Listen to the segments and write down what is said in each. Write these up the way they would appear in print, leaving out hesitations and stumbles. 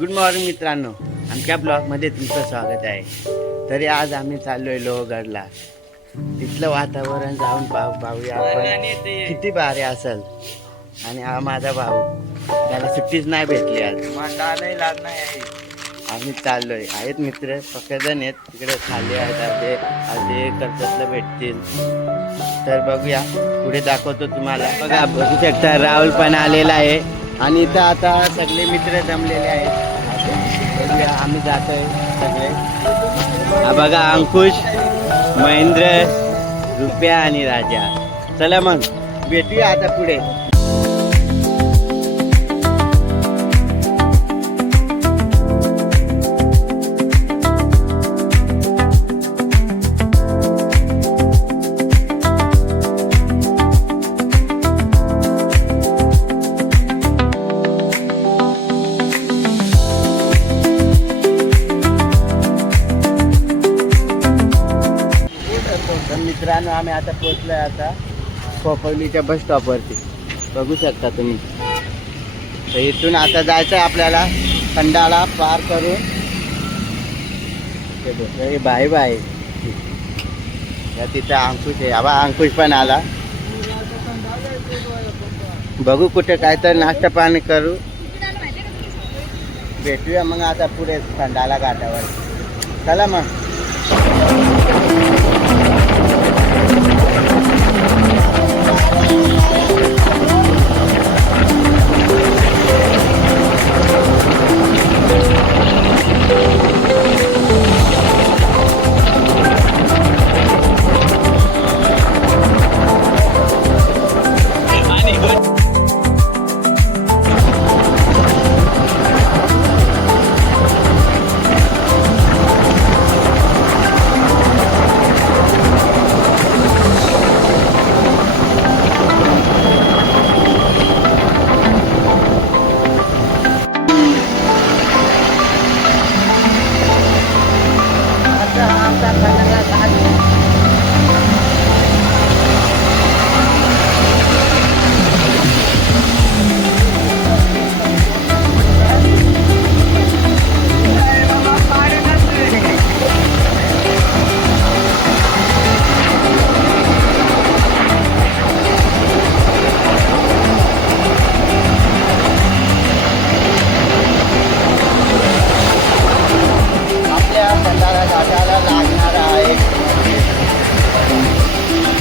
Good morning मित्रांनो, आमच्या ब्लॉगमध्ये तुमचं स्वागत आहे. तरी आज आम्ही चाललोय लोहगडला. तिथलं वातावरण जाऊन पाहूया आपण किती भारी असेल. आणि हा माझा भाऊ, त्याला सुट्टीच नाही भेटली आज. नाही लागणार आहे. आम्ही चाललोय, आहेत मित्र पकडजण आहेत तिकडे खाली आहेत. अर्धे कर्जतला भेटतील. तर बघूया, पुढे दाखवतो तुम्हाला. बघा, बघू शकता राहुल पण आलेला आहे. आणि इथं आता सगळे मित्र जमलेले आहेत. बघूया, आम्ही जातोय सगळे. हा बघा, अंकुश, महेंद्र, रुपया आणि राजा. चला मग भेटूया आता पुढे. मित्रांनो, आम्ही आता पोहोचलोय आता खोपोलीच्या बस स्टॉपवरती. बघू शकता तुम्ही. तर इथून आता जायचं आहे आपल्याला खंडाळा पार करून. Bye bye. तिथं अंकुश आहे. आबा अंकुश पण आला. बघू कुठे काय तर नाश्ता पाणी करू. भेटूया मग आता पुढे खंडाळा घाटावर. चला मग.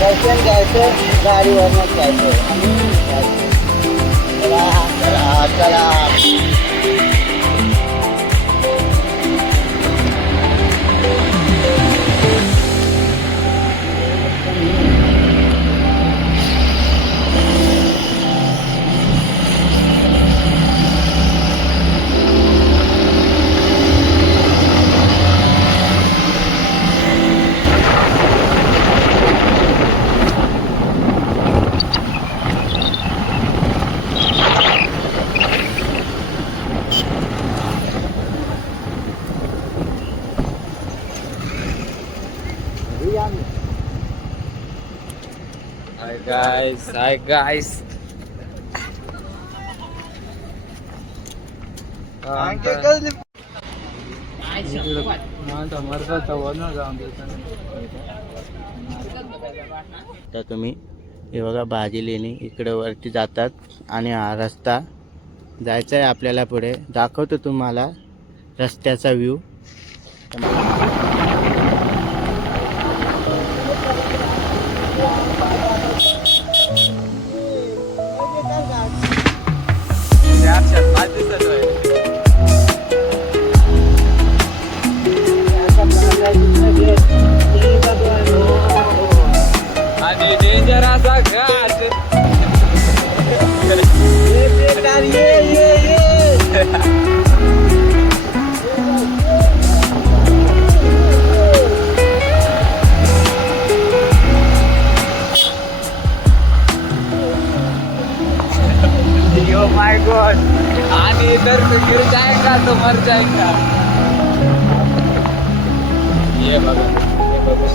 दर्शन घ्यायचं, गाडीवरनं जायचं. चला. Hi guys. तर तुम्ही हे बघा, भाजी लेणी इकडे वरती जातात आणि हा रस्ता जायचा आहे आपल्याला पुढे. दाखवतो तुम्हाला रस्त्याचा व्ह्यू. आणि डेंजर असा घाट. Oh my God. आणि इधर तो गिर जाएगा तो मर जाएगा. ये बघा, ये बघू.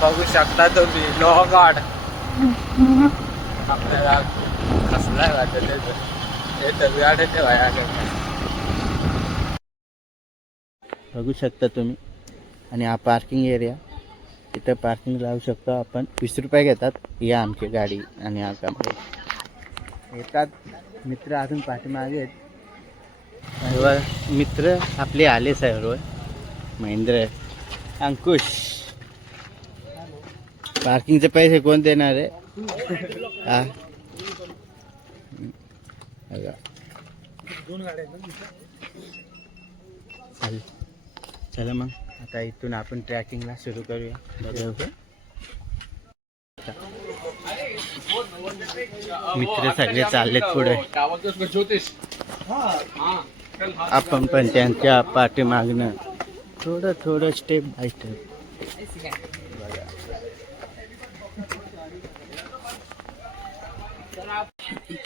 बघू शकता तुम्ही लोहगड आपल्याला कसला वाटत हे तर गाडी ठेवाय बघू शकता तुम्ही. आणि हा पार्किंग एरिया, इथं पार्किंग लावू शकतो आपण. 20 रुपये घेतात. या आमची गाडी आणि हा कमरे येतात. मित्र अजून पाठीमागे आहेत. मित्र आपले आले सर्व. महेंद्र, अंकुश. पार्किंगचे पैसे कोण देणार आहे? हा बघा. चालेल, चला मग आता इथून आपण ट्रॅकिंगला सुरू करूया. बघा मित्र सगळे चाललेत पुढे. आपण पण त्यांच्या पाठीमागणं थोडं थोडं स्टेप बाय स्टेप.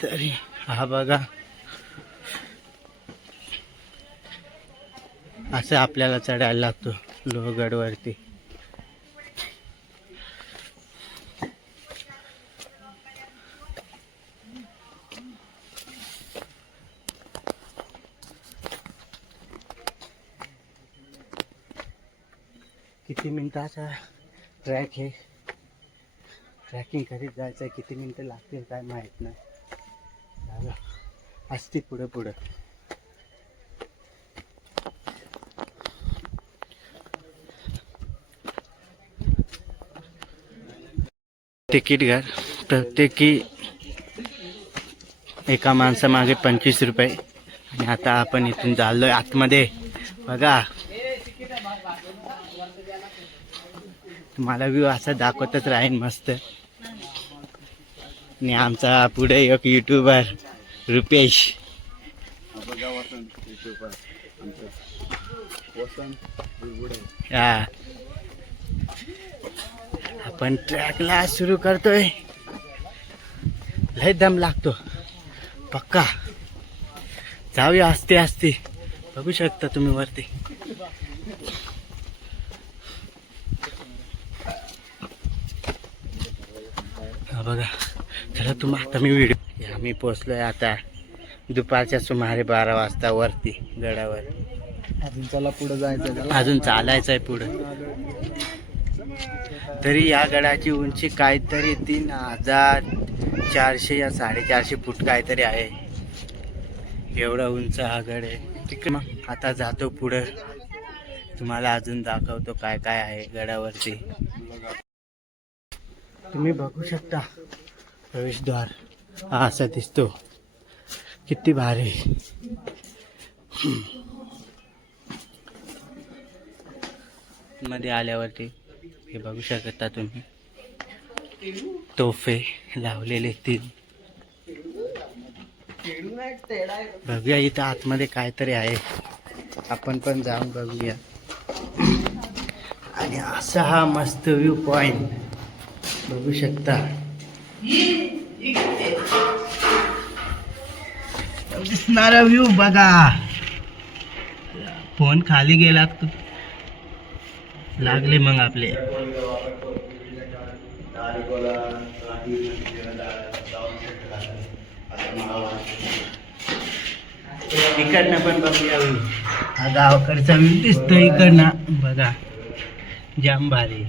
तरी हा बघा, असं आपल्याला चढायला लागतो लोहगडवरती. किती मिनिटाचा ट्रॅक आहे. ट्रॅकिंग करीत जायचं आहे. किती मिनटं लागतील काय माहीत नाही. झालं असते पुढे पुढे. तिकीट घ्या प्रत्येकी एका माणसामागे 25 रुपये. आणि आता आपण इथून चाललोय आतमध्ये. बघा तुम्हाला व्ह्यू असा दाखवतच राहीन मस्त. आणि आमचा पुढे एक युट्यूबर रुपेश. हा आपण ट्रॅकला सुरू करतोय. लय दम लागतो पक्का. जाऊया आस्ते आस्ते. बघू शकता तुम्ही वरती. हा बघा. चला तुम्ही आता मी व्हिडिओ. आम्ही पोचलोय आता दुपारच्या सुमारे 12 वाजता वरती गडावर. अजून चला पुढे जायचं. अजून चालायचं आहे पुढं. तरी या गडाची उंची काहीतरी 3400 या 450 फूट काहीतरी आहे. एवढा उंच हा गड आहे. ठीक आहे, मग आता जातो पुढं. तुम्हाला अजून दाखवतो काय काय आहे गडावरती. तुम्ही बघू शकता प्रवेशद्वार हा असा दिसतो. किती भारी. मध्ये आल्यावरती हे बघू शकता तुम्ही तोफे लावलेले 3. बघूया इथं आतमध्ये काहीतरी आहे. आपण पण जाऊन बघूया. आणि असा हा मस्त व्ह्यू पॉइंट बघू शकता. दिसणारा व्ह्यू बघा. फोन खाली गेला लागले मग आपले. इकडनं पण बघूया व्ह्यू. हा गावाकडचा व्ह्यू दिसतो इकडनं बघा. जाम भारी.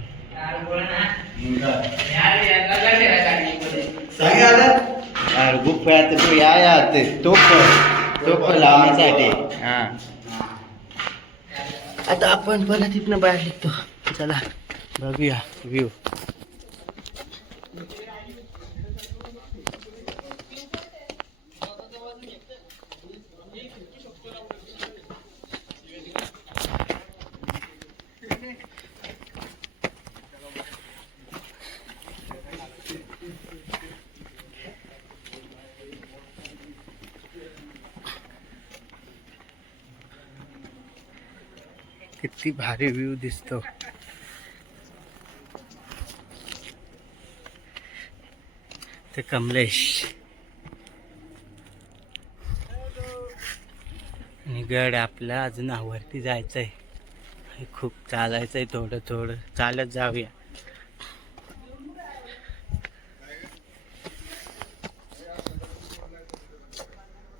गुफ्यात तू या तोफ लावण्यासाठी. हा आता आपण पण तिथनं बाहेर निघतो. चला बघूया व्ह्यू. किती भारी व्ह्यू दिसतो. ते कमलेश आणि गड आपला अजून वरती जायचंय. खूप चालायचंय. थोडं थोडं चालत जाऊया.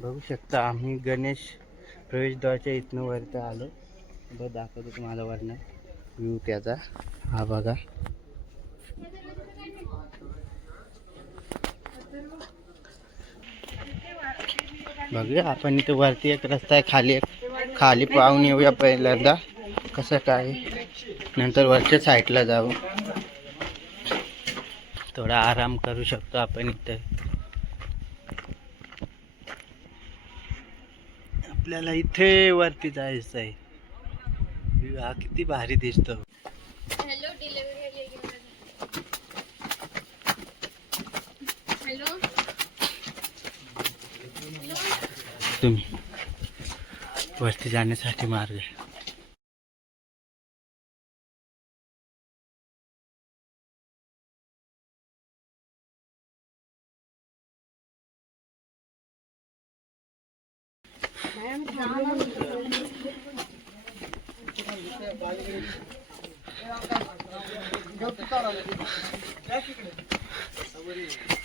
बघू शकता आम्ही गणेश प्रवेशद्वारच्या इथनं वरती आलो. बघ दाखवतो तुम्हाला वरनं व्ह्यू त्याचा. हा बघा. बघूया आपण इथे वरती एक रस्ता आहे, खाली पाहून येऊया पहिल्यांदा कसं काय, नंतर वरच्या साईडला जाऊ. थोडा आराम करू शकतो आपण इथे. आपल्याला इथे वरती जायचं आहे. हा किती भारी दिसतो. हेलो डिलिव्हरी हेलो तुम्ही वरती जाण्यासाठी मार्ग आहे.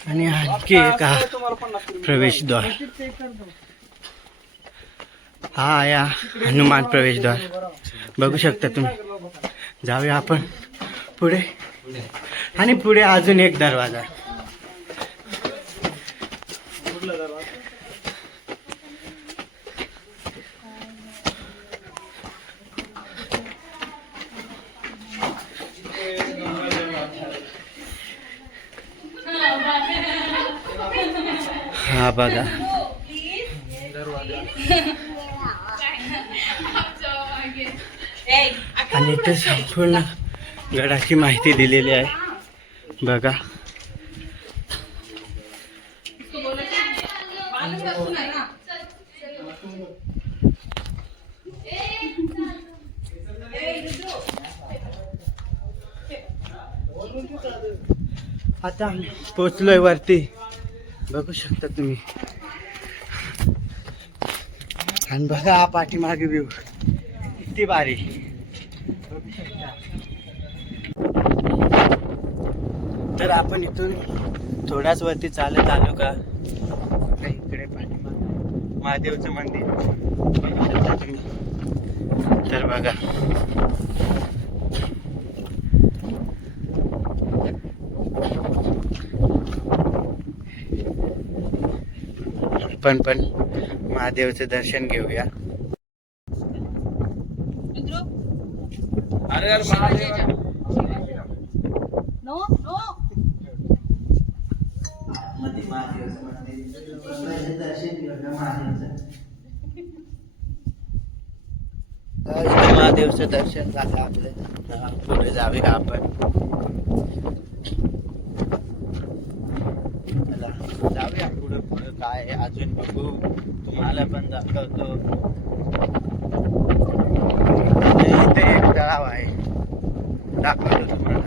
आणि आणखी एक प्रवेशद्वार. हा या हनुमान प्रवेशद्वार बघू शकता तुम्ही. जाऊया आपण पुढे. आणि पुढे अजून एक दरवाजा. हा बघा. आणि इथे संपूर्ण गडाची माहिती दिलेली आहे बघा. आता आम्ही पोचलोय वरती बघू शकता तुम्ही. आणि बघा हा पाठीमागे व्ह्यू किती भारी बघू शकता. तर आपण इथून थोड्याच वरती चालत आलो का इकडे पाठीमागे महादेवचं मंदिर बघू शकता तुम्ही. तर बघा आपण पण महादेवचं दर्शन घेऊया. अरे यार महादेव नो नो महादेवचं दर्शन झालं आपलं. पुढे जाऊया आपण. जाऊया पुढे पुढे काय आहे अजून बघू. तुम्हाला पण दाखवतो. इथे एक तलाव आहे दाखवतो तुम्हाला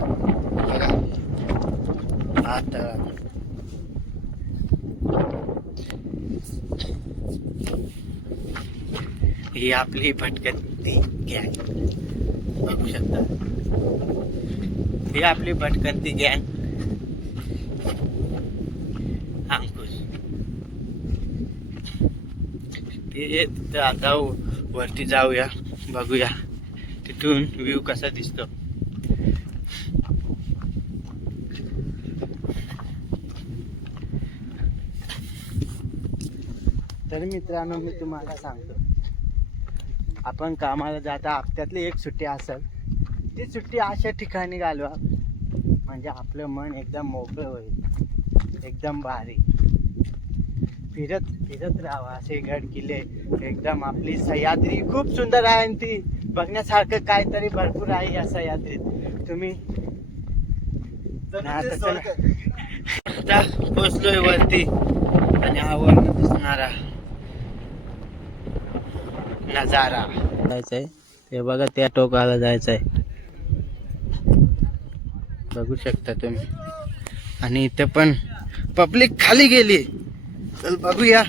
बघा. हा तलाव. ही आपली भटकंती गँग बघू शकता. ही आपली भटकंती गँग अंकुश. ते आता वरती जाऊया बघूया तिथून व्ह्यू कसा दिसतो. तर मित्रांनो मी तुम्हाला सांगतो आपण कामाला जाता हप्त्यातली एक सुट्टी असेल ती सुट्टी अशा ठिकाणी घालवा म्हणजे आपलं मन एकदम मोकळं होईल. एकदम भारी फिरत फिरत राहावा. असे गड किल्ले एकदम. आपली सह्याद्री खूप सुंदर आहे आणि ती बघण्यासारखं काहीतरी भरपूर आहे या सह्याद्रीत. तुम्ही आता पोचलोय वरती आणि हा वरती दिसणारा नजारा जायचंय. ते बघा त्या टोकाला जायचंय बघू शकता तुम्ही. आणि इथे पण पब्लिक खाली गेली. चल बघूया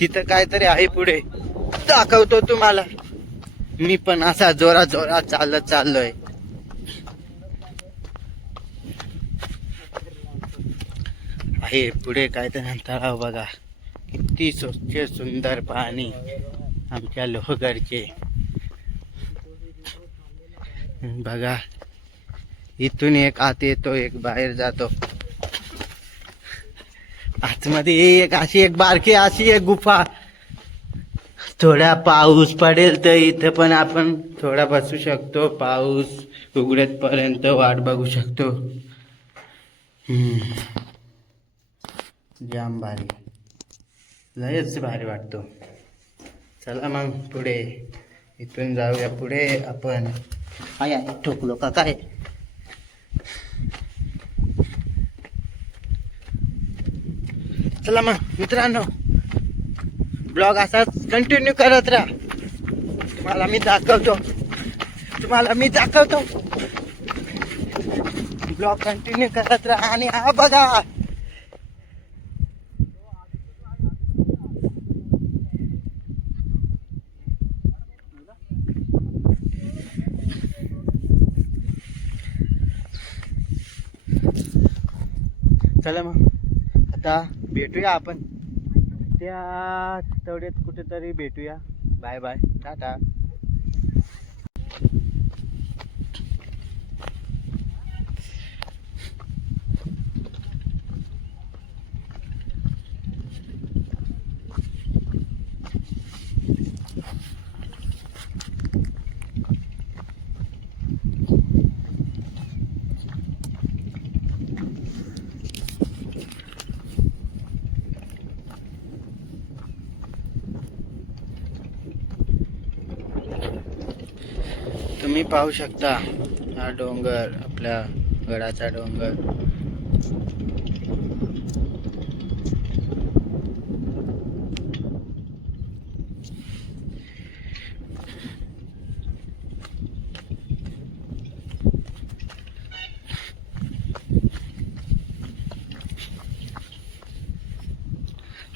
तिथं काहीतरी आहे पुढे दाखवतो तुम्हाला. मी पण असा जोरात जोरात चाललोय. आहे पुढे काहीतरी तलाव बघा किती किती स्वच्छ सुंदर पाणी आमच्या लोहगडचे. बघा, इथून एक आत येतो, एक बाहेर जातो. आतमध्ये एक अशी एक बारकी अशी एक गुफा. थोडा पाऊस पडेल तर इथं पण आपण थोडा बसू शकतो. पाऊस उघडेत पर्यंत वाट बघू शकतो. जाम भारी, लयच भारी वाटतो. चला मग पुढे, इथून जाऊया पुढे आपण. आय ठोकलो का काय? चला मग मित्रांनो, ब्लॉग असाच कंटिन्यू करत राहा. तुम्हाला मी दाखवतो. ब्लॉग कंटिन्यू करत राहा. आणि हा बघा, चला मग आता भेटूया आपण त्या तेवढ्यात कुठेतरी भेटूया. Bye bye, tata. तुम्ही पाहू शकता हा डोंगर, आपल्या गडाचा डोंगर.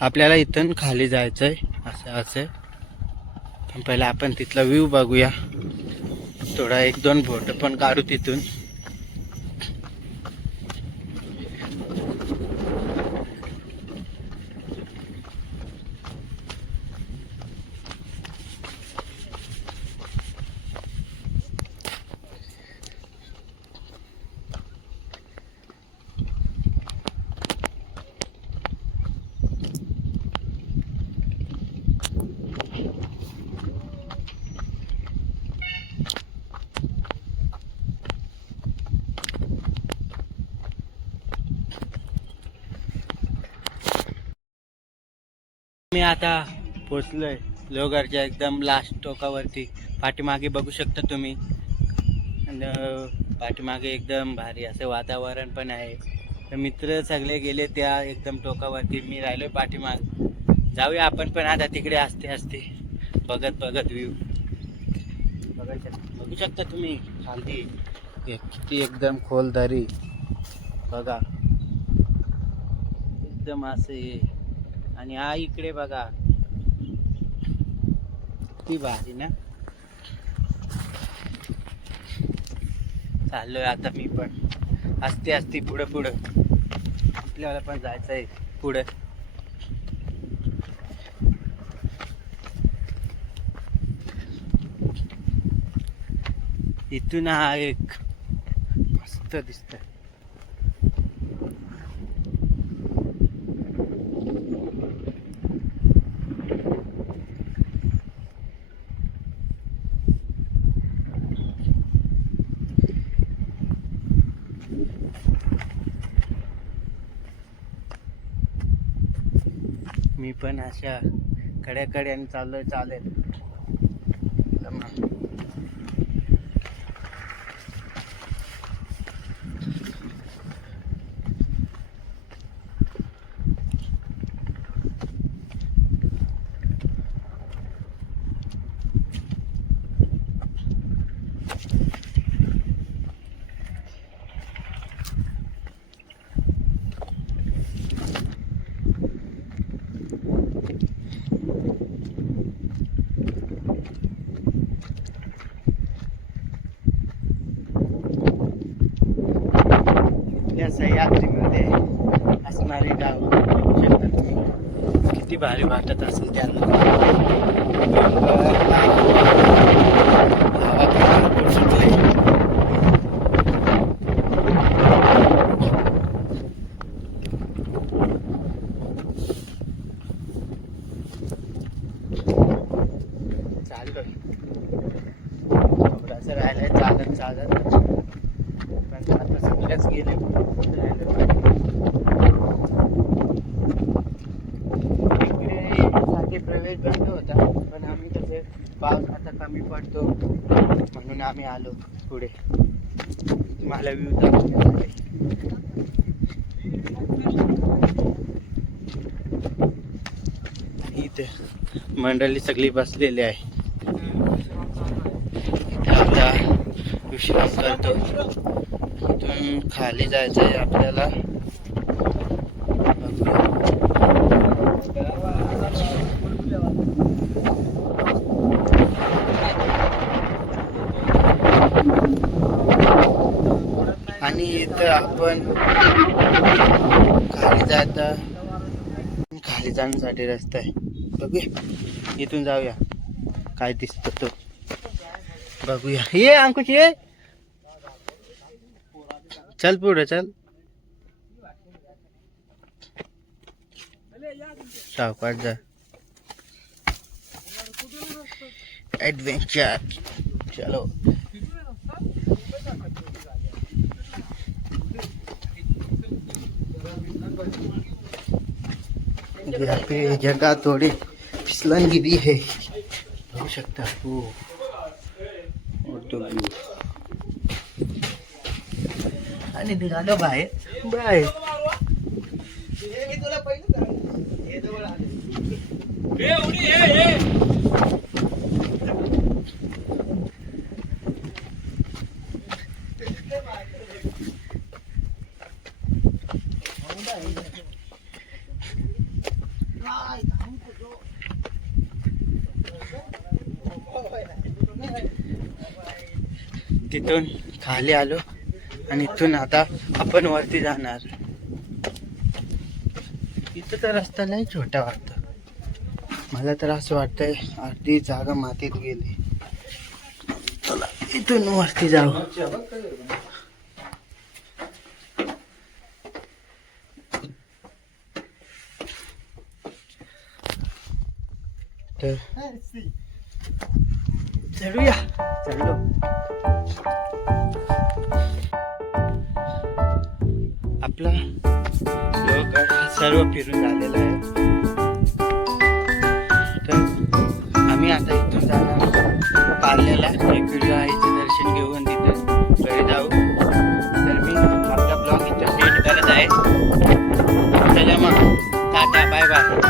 आपल्याला इथून खाली जायचंय असं. पण पहिला आपण तिथला व्ह्यू बघूया. थोडा 1-2 फोटो पण काढू तिथून. मी आता पोचलोय लोहगडच्या एकदम लास्ट टोकावरती. पाठीमागे बघू शकता तुम्ही, आणि पाठीमागे एकदम भारी असं वातावरण पण आहे. तर मित्र सगळे गेले त्या एकदम टोकावरती, मी राहिलोय पाठीमाग. जाऊया आपण पण आता तिकडे असते बघत व्ह्यू बघू शकता तुम्ही. खाली किती एकदम खोल दरी बघा, एकदम असे. आणि हा इकडे बघा, किती भारी ना. चाललोय आता मी पण असते पुढे आपल्याला पण जायचंय पुढे. इथून हा एक मस्त दिसत. मी पण अशा कड्याकड्याने चालेल. सह्याद्रीमध्ये असणारे गाव बघू शकता तुम्ही. किती किती भारी वाटत असेल त्यांना. गावात सुटले. चाललोय थोडंसं राहिलंय चालत चालत, पण आता सगळ्याच गेले. इकडे प्रवेश बंद होता, पण आम्ही तसे पाऊस आता कमी पडतो म्हणून आम्ही आलो पुढे तुम्हाला व्ह्यू दाखवण्यासाठी. इथे मंडळी सगळी बसलेली आहे. इथे आता विश्राम करतो. इथून खाली जायचं आहे आपल्याला. आणि इथं आपण खाली जाण्यासाठी रस्ता आहे. बघूया इथून जाऊया काय दिसतो तो बघूया. ये अंकुश ये, चल पुढे चल. सावकाश जा. एडवेंचर चलो. यहाँ पे जगह थोड़ी फिसलन गिरी है, हो सकता है वो. और तो व्यू आणि निघालो बाहेर. बाय तिथून खाली आलो आणि इथून आता आपण वरती जाणार. इथं तर रस्ता नाही छोटा वाटतं मला, तर असं वाटतंय अर्धी जागा मातीत गेली. चला इथून वरती जाऊ. तर चढूया. चढलो. आपला लोहगड सर्व फिरून झालेला आहे. तर आम्ही आता इथून जाणार पाल्याला. एक व्हिडिओ आहे ते दर्शन घेऊन तिथं घरी जाऊ. तर मी आपला ब्लॉग इथं सेट करत आहे. चला मग टाटा बाय बाय.